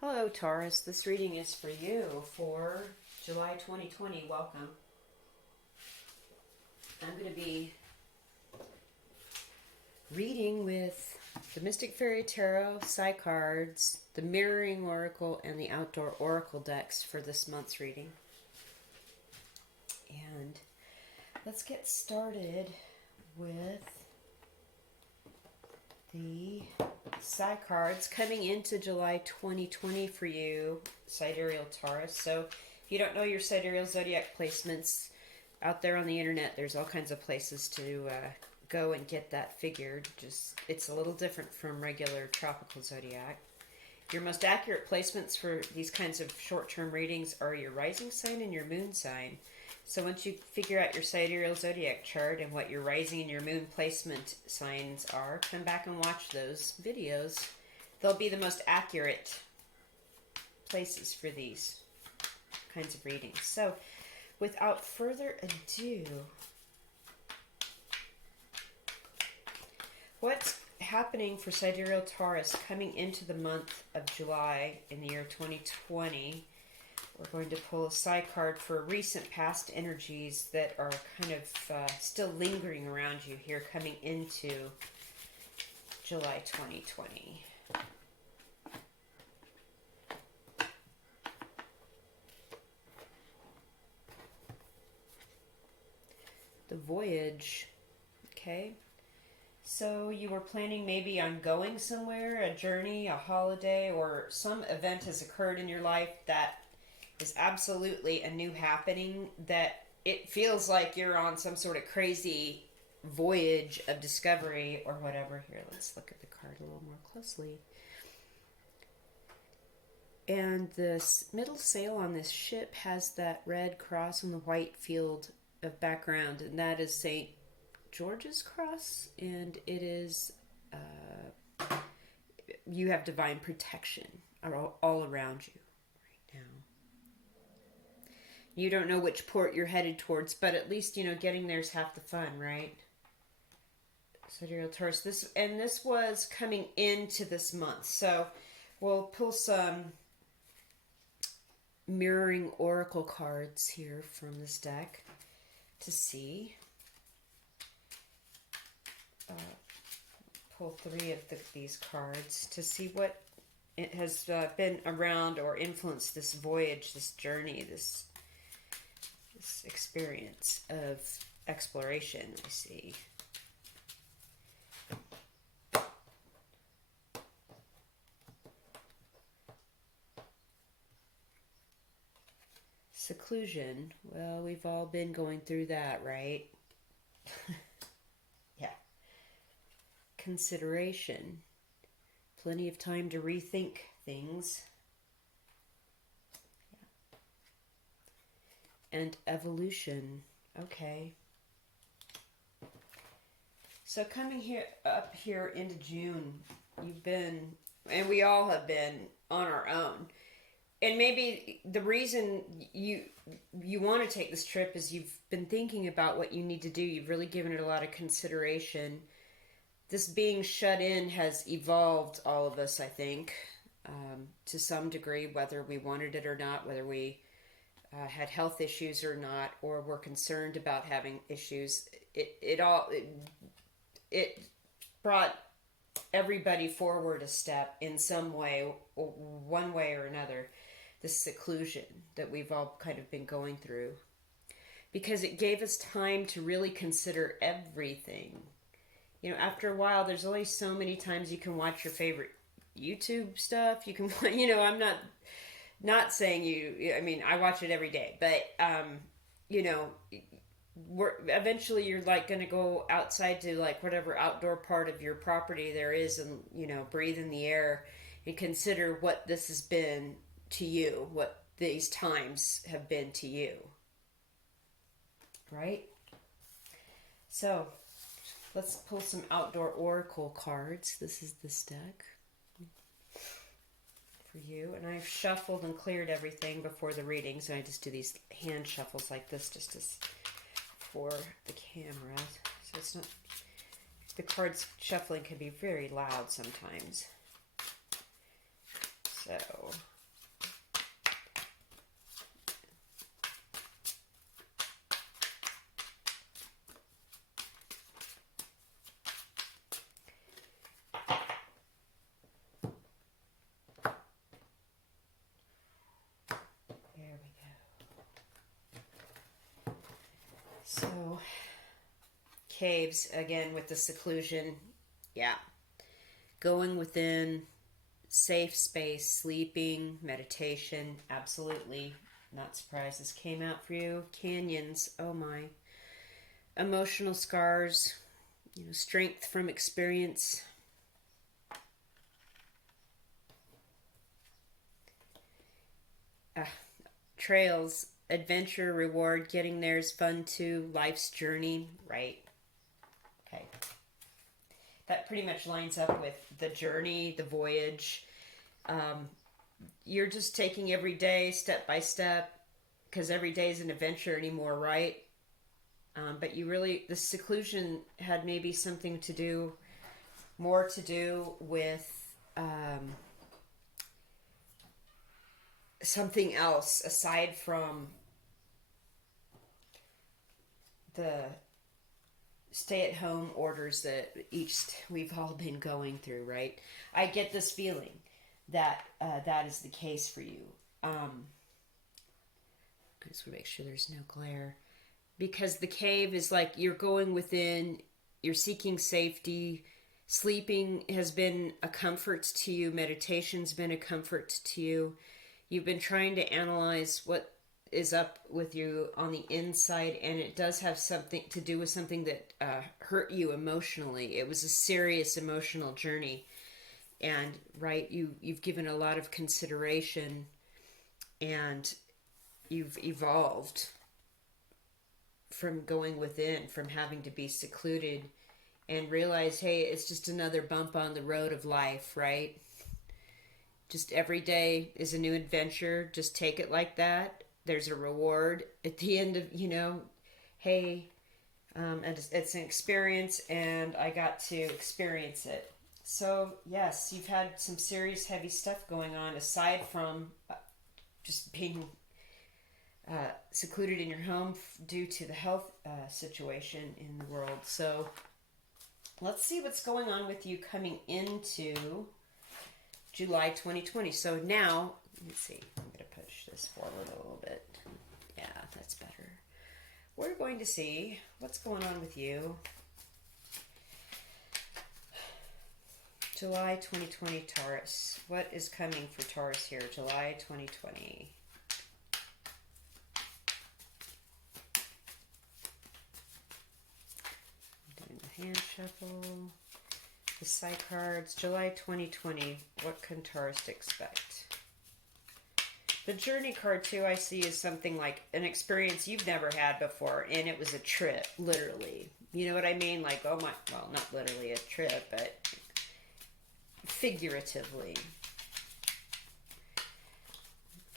Hello, Taurus. This reading is for you for July 2020. Welcome. I'm going to be reading with the Mystic Fairy Tarot, Psy cards, the Mirroring Oracle, and the Outdoor Oracle decks for this month's reading. And let's get started with the Psy cards coming into July 2020 for you, sidereal Taurus. So if you don't know your sidereal zodiac placements, out there on the internet, there's all kinds of places to go and get that figured. It's a little different from regular tropical zodiac. Your most accurate placements for these kinds of short-term readings are your rising sign and your moon sign. So once you figure out your sidereal zodiac chart and what your rising and your moon placement signs are, come back and watch those videos. They'll be the most accurate places for these kinds of readings. So without further ado, what's happening for sidereal Taurus coming into the month of July in the year 2020? We're going to pull a Psy card for recent past energies that are kind of still lingering around you here coming into July 2020. The Voyage. Okay. So you were planning maybe on going somewhere, a journey, a holiday, or some event has occurred in your life that is absolutely a new happening, that it feels like you're on some sort of crazy voyage of discovery or whatever. Here, let's look at the card a little more closely. And this middle sail on this ship has that red cross on the white field of background, and that is St. George's cross, and it is you have divine protection all around you right now. You don't know which port you're headed towards, but at least, you know, getting there's half the fun, right? Sidereal Taurus. This was coming into this month. So we'll pull some mirroring oracle cards here from this deck to see. Pull three of these cards to see what it has been around or influenced this voyage, this journey, this experience of exploration. I see. Seclusion. Well, we've all been going through that, right? Yeah. Consideration. Plenty of time to rethink things. And evolution. Okay. So coming up here into June, you've been, and we all have been on our own. And maybe the reason you want to take this trip is you've been thinking about what you need to do. You've really given it a lot of consideration. This being shut in has evolved all of us, I think, to some degree, whether we wanted it or not, whether we had health issues or not, or were concerned about having issues. It brought everybody forward a step in some way, one way or another, this seclusion that we've all kind of been going through, because it gave us time to really consider everything. You know, after a while, there's only so many times you can watch your favorite YouTube stuff. You can, you know, I'm not saying I mean, I watch it every day, but, you know, eventually you're like going to go outside to like whatever outdoor part of your property there is and, you know, breathe in the air and consider what this has been to you, what these times have been to you. Right? So let's pull some outdoor oracle cards. This is this deck for you, and I've shuffled and cleared everything before the readings, and I just do these hand shuffles like this just for the camera, so it's not, the cards shuffling can be very loud sometimes. So So there we go. So caves again with the seclusion. Yeah. Going within, safe space, sleeping, meditation, absolutely. Not surprised this came out for you. Canyons, oh my. Emotional scars, strength from experience. Trails, adventure, reward, getting there is fun too. Life's journey, right? Okay. That pretty much lines up with the journey, the voyage. You're just taking every day step by step because every day is an adventure anymore, right? But the seclusion had maybe something to do, more to do with something else aside from the stay-at-home orders that we've all been going through, right? I get this feeling that that is the case for you. I just want to make sure there's no glare. Because the cave is like you're going within, you're seeking safety. Sleeping has been a comfort to you. Meditation's been a comfort to you. You've been trying to analyze what is up with you on the inside, and it does have something to do with something that hurt you emotionally. It was a serious emotional journey, and you've given a lot of consideration, and you've evolved from going within, from having to be secluded, and realize, hey, it's just another bump on the road of life, right? Just every day is a new adventure. Just take it like that. There's a reward at the end of, hey, it's an experience, and I got to experience it. So, yes, you've had some serious heavy stuff going on aside from just being secluded in your home due to the health situation in the world. So, let's see what's going on with you coming into July 2020. So now, let's see. I'm going to push this forward a little bit. Yeah, that's better. We're going to see what's going on with you. July 2020 Taurus. What is coming for Taurus here? July 2020. I'm doing the hand shuffle. The side cards, July 2020, what can Taurus expect? The journey card too I see is something like an experience you've never had before, and it was a trip, literally. You know what I mean? Like, oh my, well, not literally a trip, but figuratively.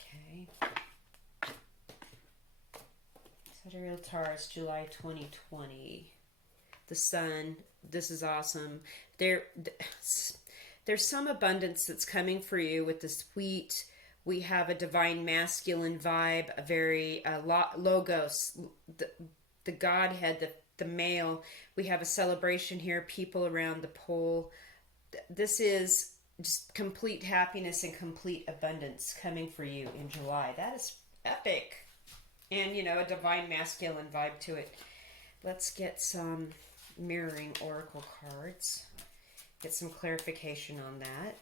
Okay. Sidereal Taurus, July 2020. The sun, this is awesome. There's some abundance that's coming for you with this wheat. We have a divine masculine vibe, a very logos, the Godhead, the male. We have a celebration here, people around the pole. This is just complete happiness and complete abundance coming for you in July. That is epic. And, a divine masculine vibe to it. Let's get some mirroring oracle cards. Get some clarification on that.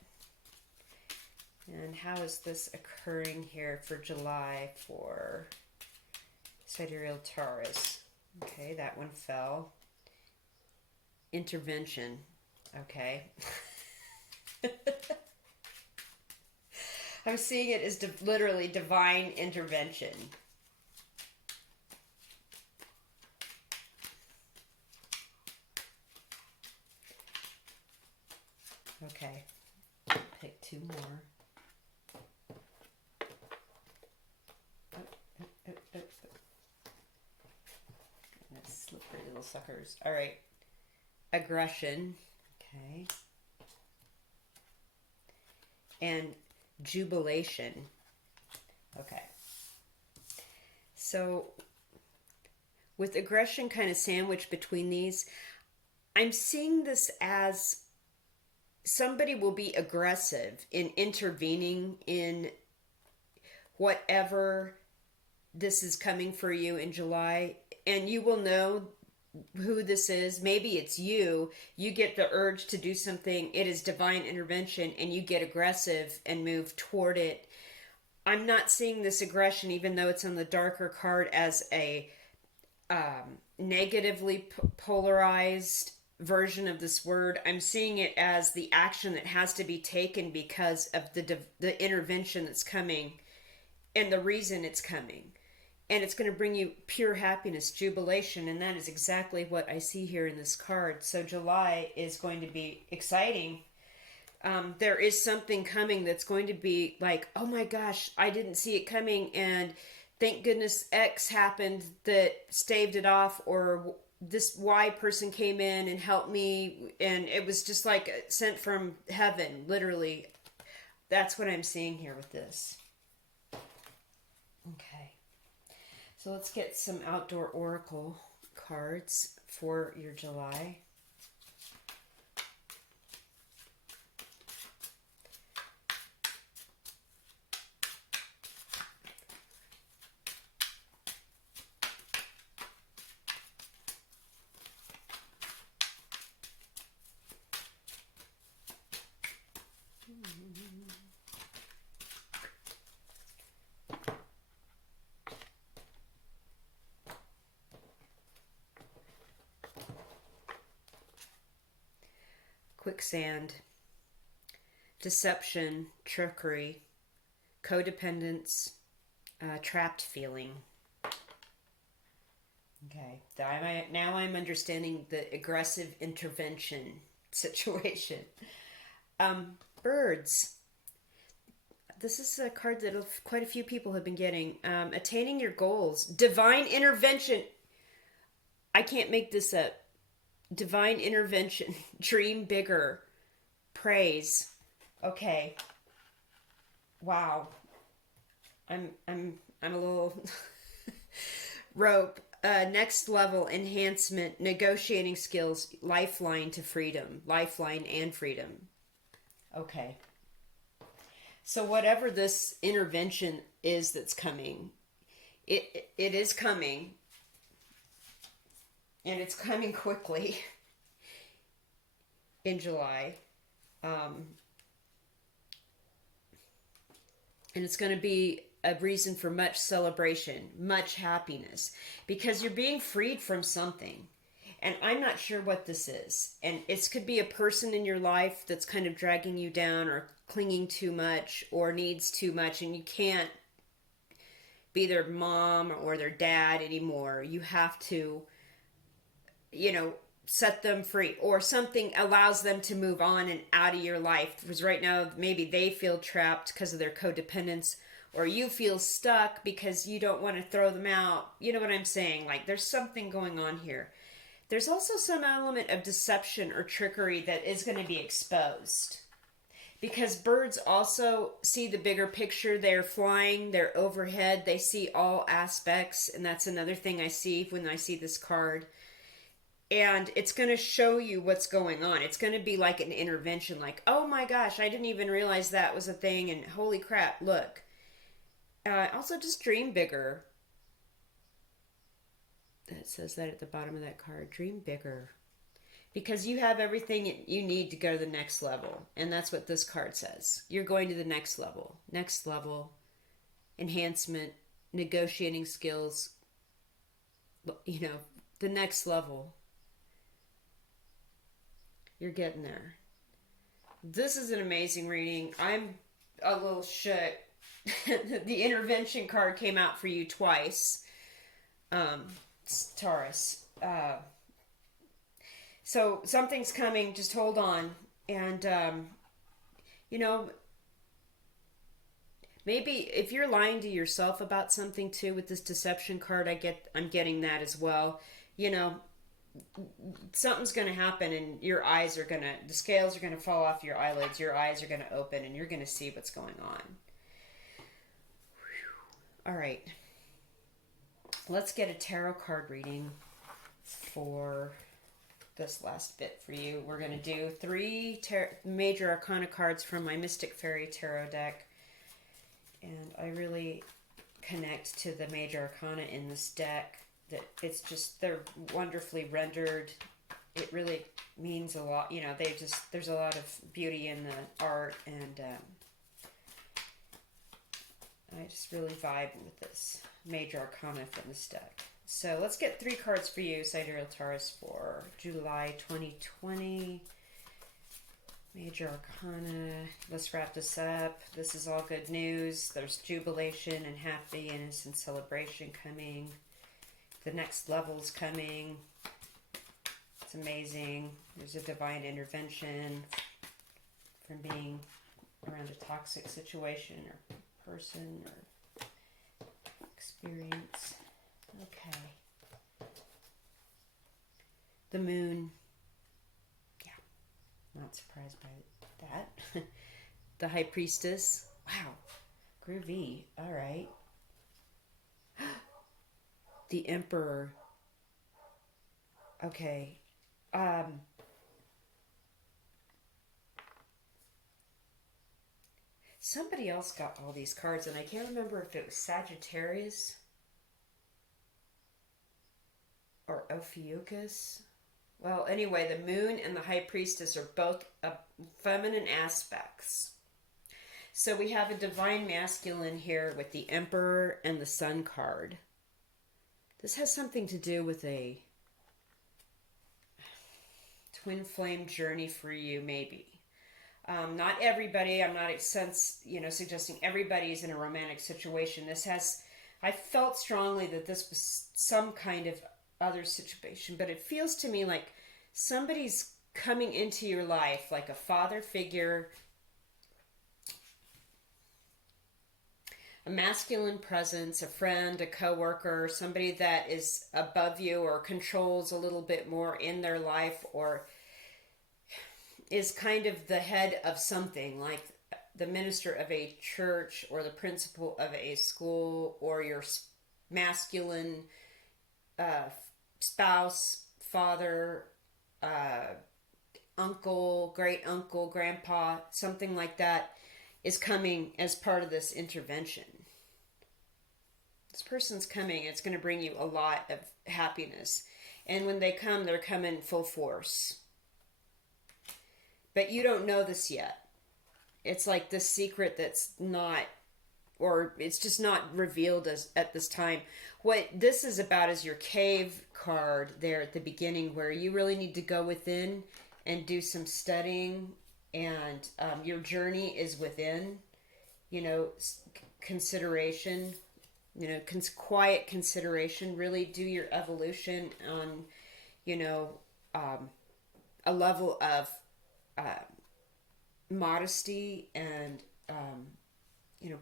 And how is this occurring here for July for sidereal Taurus? Okay, that one fell. Intervention. Okay. I'm seeing it as literally divine intervention. Okay, pick two more. Goodness, slippery little suckers. All right, aggression. Okay. And jubilation. Okay. So with aggression kind of sandwiched between these, I'm seeing this as somebody will be aggressive in intervening in whatever this is coming for you in July, and you will know who this is. Maybe it's you. You get the urge to do something. It is divine intervention, and you get aggressive and move toward it. I'm not seeing this aggression, even though it's on the darker card, as a negatively polarized version of this word. I'm seeing it as the action that has to be taken because of the intervention that's coming and the reason it's coming. And it's going to bring you pure happiness, jubilation, and that is exactly what I see here in this card. So July is going to be exciting. There is something coming that's going to be like, oh my gosh, I didn't see it coming, and thank goodness X happened that staved it off, or this Y person came in and helped me, and it was just like sent from heaven, literally. That's what I'm seeing here with this. Okay. So let's get some outdoor oracle cards for your July. Quicksand, deception, trickery, codependence, trapped feeling. Okay, now I'm understanding the aggressive intervention situation. Birds. This is a card that quite a few people have been getting. Attaining your goals. Divine intervention. I can't make this up. Divine intervention. Dream bigger. Praise. Okay. Wow. I'm a little rope. Next level enhancement, negotiating skills, lifeline to freedom. Lifeline and freedom. Okay. So whatever this intervention is that's coming, it is coming. And it's coming quickly in July. And it's going to be a reason for much celebration, much happiness, because you're being freed from something. And I'm not sure what this is. And it could be a person in your life that's kind of dragging you down or clinging too much or needs too much, and you can't be their mom or their dad anymore. You have to, set them free, or something allows them to move on and out of your life. Because right now, maybe they feel trapped because of their codependence, or you feel stuck because you don't want to throw them out. You know what I'm saying? Like, there's something going on here. There's also some element of deception or trickery that is going to be exposed. Because birds also see the bigger picture. They're flying, they're overhead, they see all aspects, and that's another thing I see when I see this card. And it's going to show you what's going on. It's going to be like an intervention, like, oh my gosh, I didn't even realize that was a thing, and holy crap, look. Also, just dream bigger. It says that at the bottom of that card. Dream bigger. Because you have everything you need to go to the next level. And that's what this card says. You're going to the next level. Next level. Enhancement. Negotiating skills. The next level. You're getting there. This is an amazing reading. I'm a little shook. The intervention card came out for you twice. Taurus. So something's coming. Just hold on. And, maybe if you're lying to yourself about something too with this deception card, I'm getting that as well. something's going to happen, and your eyes are going to, the scales are going to fall off your eyelids, your eyes are going to open, and you're going to see what's going on. All right. Let's get a tarot card reading for this last bit for you. We're going to do 3 major arcana cards from my Mystic Fairy Tarot deck. And I really connect to the major arcana in this deck. That it's just, they're wonderfully rendered. It really means a lot. You know, there's a lot of beauty in the art, and I just really vibe with this major arcana from this deck. So let's get 3 cards for you, Sidereal Taurus, for July 2020. Major arcana. Let's wrap this up. This is all good news. There's jubilation and happiness and celebration coming. The next level's coming. It's amazing. There's a divine intervention from being around a toxic situation or person or experience. Okay. The moon. Yeah. Not surprised by that. The High Priestess. Wow. Groovy. All right. The Emperor. Okay. Somebody else got all these cards, and I can't remember if it was Sagittarius or Ophiuchus. Well, anyway, the Moon and the High Priestess are both feminine aspects. So we have a divine masculine here with the Emperor and the Sun card. This has something to do with a twin flame journey for you, maybe. Not everybody. I'm not suggesting everybody's in a romantic situation. I felt strongly that this was some kind of other situation, but it feels to me like somebody's coming into your life, like a father figure, a masculine presence, a friend, a coworker, somebody that is above you or controls a little bit more in their life, or is kind of the head of something, like the minister of a church or the principal of a school, or your masculine spouse, father, uncle, great uncle, grandpa, something like that is coming as part of this intervention. This person's coming. It's going to bring you a lot of happiness. And when they come, they're coming full force. But you don't know this yet. It's like this secret that's not, or it's just not revealed at this time. What this is about is your cave card there at the beginning, where you really need to go within and do some studying, and your journey is within, consideration, quiet consideration. Really do your evolution on, a level of modesty and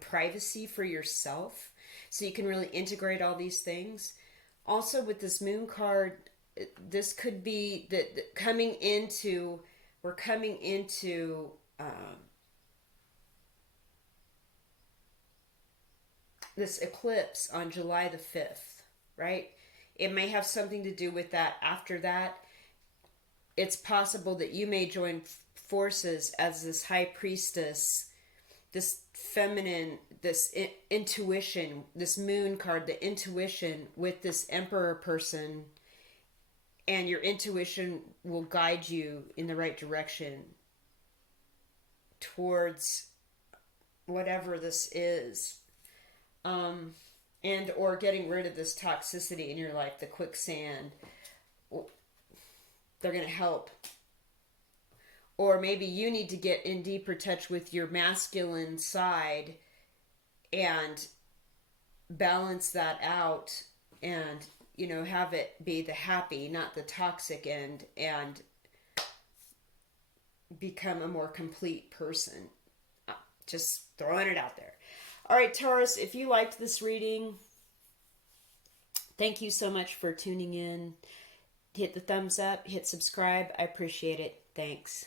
privacy for yourself, so you can really integrate all these things. Also, with this moon card, this could be that we're coming into this eclipse on July the 5th, right? It may have something to do with that. After that, it's possible that you may join forces as this High Priestess, this feminine, this intuition, this moon card, the intuition, with this Emperor person, and your intuition will guide you in the right direction towards whatever this is, and or getting rid of this toxicity in your life, the quicksand. They're going to help. Or maybe you need to get in deeper touch with your masculine side and balance that out, and have it be the happy, not the toxic end, and become a more complete person. Just throwing it out there. All right, Taurus, if you liked this reading, thank you so much for tuning in. hit the thumbs up, hit subscribe. I appreciate it. Thanks.